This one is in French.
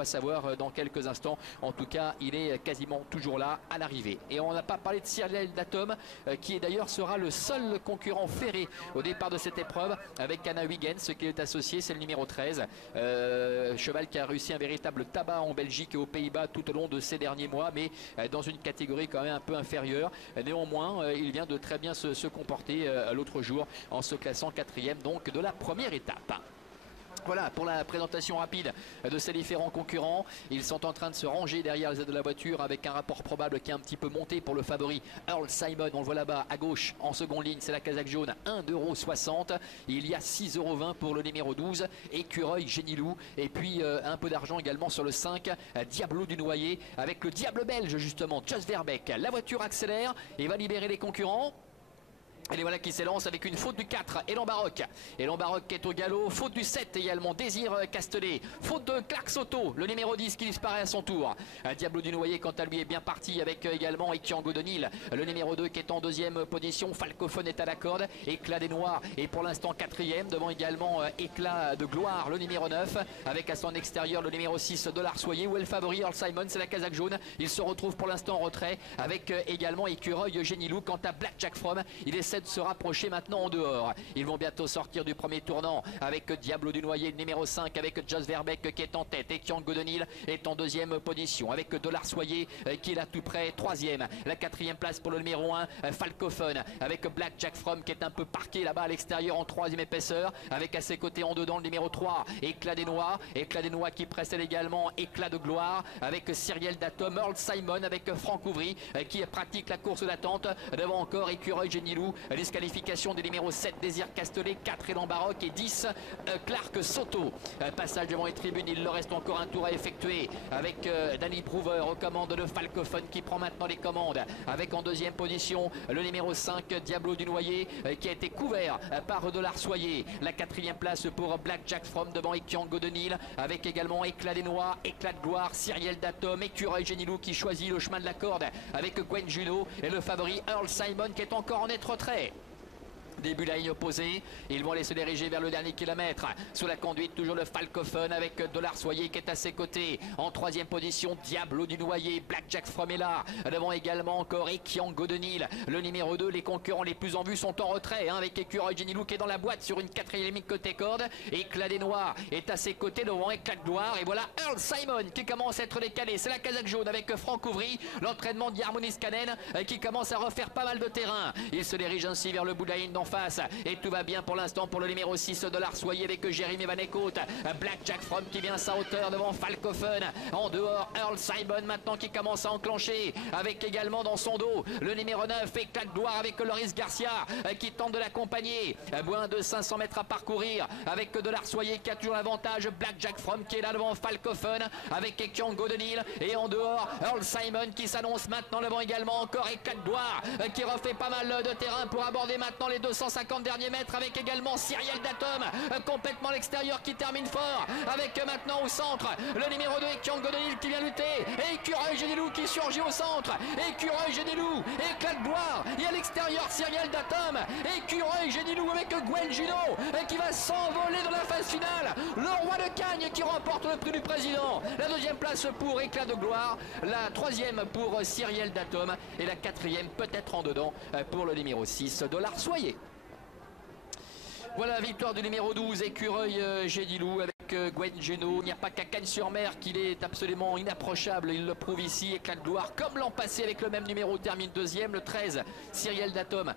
va savoir dans quelques instants. En tout cas, il est quasiment toujours là à l'arrivée. Et on n'a pas parlé de Cyril Datum, qui d'ailleurs sera le seul concurrent ferré au départ de cette épreuve, avec Anna Huygens qui est associé, c'est le numéro 13. Cheval qui a réussi un véritable tabac en Belgique et aux Pays-Bas tout au long de ces derniers mois, mais dans une catégorie quand même un peu inférieure. Néanmoins, il vient de très bien se comporter l'autre jour en se classant 4e donc de la première étape. Voilà pour la présentation rapide de ces différents concurrents. Ils sont en train de se ranger derrière les aides de la voiture avec un rapport probable qui est un petit peu monté pour le favori Earl Simon. On le voit là-bas à gauche en seconde ligne, c'est la casaque jaune, 1,60 €. Il y a 6,20 € pour le numéro 12, Écureuil Génilou. Et puis un peu d'argent également sur le 5, Diablo du Noyer avec le diable belge justement, Jos Verbeek. La voiture accélère et va libérer les concurrents. Et les voilà qui s'élance avec une faute du 4, Elan Baroque. Elan Baroque qui est au galop, faute du 7 également, Désir Castelet. Faute de Clark Soto, le numéro 10 qui disparaît à son tour. Diablo du Noyer quant à lui est bien parti avec également Ekiango Denil. Le numéro 2 qui est en deuxième position, Falcophone est à la corde. Éclat des Noirs est pour l'instant 4e, devant également Éclat de Gloire, le numéro 9. Avec à son extérieur le numéro 6, Soyer. Où est le favori, Earl Simon, c'est la casaque jaune. Il se retrouve pour l'instant en retrait avec également Écureuil Génilou. Quant à Black Jack From, il essaie de se rapprocher maintenant en dehors. Ils vont bientôt sortir du premier tournant avec Diablo du Noyer, le numéro 5, avec Jos Verbeek qui est en tête. Et Kiango Denil est en deuxième position avec Soyer qui est là tout près, 3e. La 4e place pour le numéro 1, Falcophone, avec Black Jack From qui est un peu parqué là-bas à l'extérieur en 3e épaisseur, avec à ses côtés en dedans le numéro 3, Éclat des Noirs qui précède également Éclat de Gloire, avec Cyril Datum, Earl Simon, avec Franck Ouvry qui pratique la course d'attente. Devant encore Écureuil Génilou. Disqualification des numéros 7, Désir Castelet, 4 Elan Baroque et 10 Clark Soto. Passage devant les tribunes, il leur reste encore un tour à effectuer avec Danny Prouver aux commandes de Falcophone qui prend maintenant les commandes, avec en deuxième position le numéro 5, Diablo du Noyer qui a été couvert par Soyer. La 4e place pour Black Jack From devant Ekiango Denil, avec également Éclat des Noirs, Éclat de Gloire, Cyril Datum, Écureuil Génilou qui choisit le chemin de la corde avec Gwen Juno et le favori Earl Simon qui est encore en net retrait. Début la ligne opposée, ils vont aller se diriger vers le dernier kilomètre sous la conduite toujours le Falcophone avec Soyer qui est à ses côtés. En 3e position, Diablo du Noyer, Black Jack From est là. Devant également encore Ekiango Denil, le numéro 2. Les concurrents les plus en vue sont en retrait avec Écureuil Génilou qui est dans la boîte sur une 4e ligne côté corde. Éclat des Noirs est à ses côtés devant Éclat de Gloire. Et voilà Earl Simon qui commence à être décalé. C'est la casaque jaune avec Franck Ouvry. L'entraînement d'Harmonis Canen qui commence à refaire pas mal de terrain. Il se dirige ainsi vers le bout de la ligne d'en face. Et tout va bien pour l'instant pour le numéro 6, Soyer avec Jérémy Van Eekhout. Black Jack From qui vient à sa hauteur devant Falcophone. En dehors, Earl Simon maintenant qui commence à enclencher avec également dans son dos le numéro 9, Éclat de Gloire avec Loris Garcia qui tente de l'accompagner. Moins de 500 mètres à parcourir avec Soyer qui a toujours l'avantage. Black Jack From qui est là devant Falcophone avec Ekiango Denil. Et en dehors, Earl Simon qui s'annonce maintenant devant également encore Éclat de Gloire qui refait pas mal de terrain pour aborder maintenant les 250 derniers mètres avec également Cyril Datum complètement à l'extérieur qui termine fort avec maintenant au centre le numéro 2 Ekiango Denil qui vient lutter et Écureuil Génilou qui surgit au centre. Écureuil Génilou, Éclat de Gloire et à l'extérieur Cyril Datum. Écureuil Génilou avec Gwen Juno qui va s'envoler dans la phase finale. Le roi de Cagnes qui remporte le prix du président. La 2e place pour Éclat de Gloire, la 3e pour Cyril Datum et la 4e peut-être en dedans pour le numéro 6, Soyer. Voilà la victoire du numéro 12, Écureuil Génilou avec Gwen Juno. Il n'y a pas qu'à Cagnes-sur-Mer qu'il est absolument inapprochable. Il le prouve ici. Éclat de Gloire, comme l'an passé avec le même numéro, termine 2e. Le 13, Cyril Datum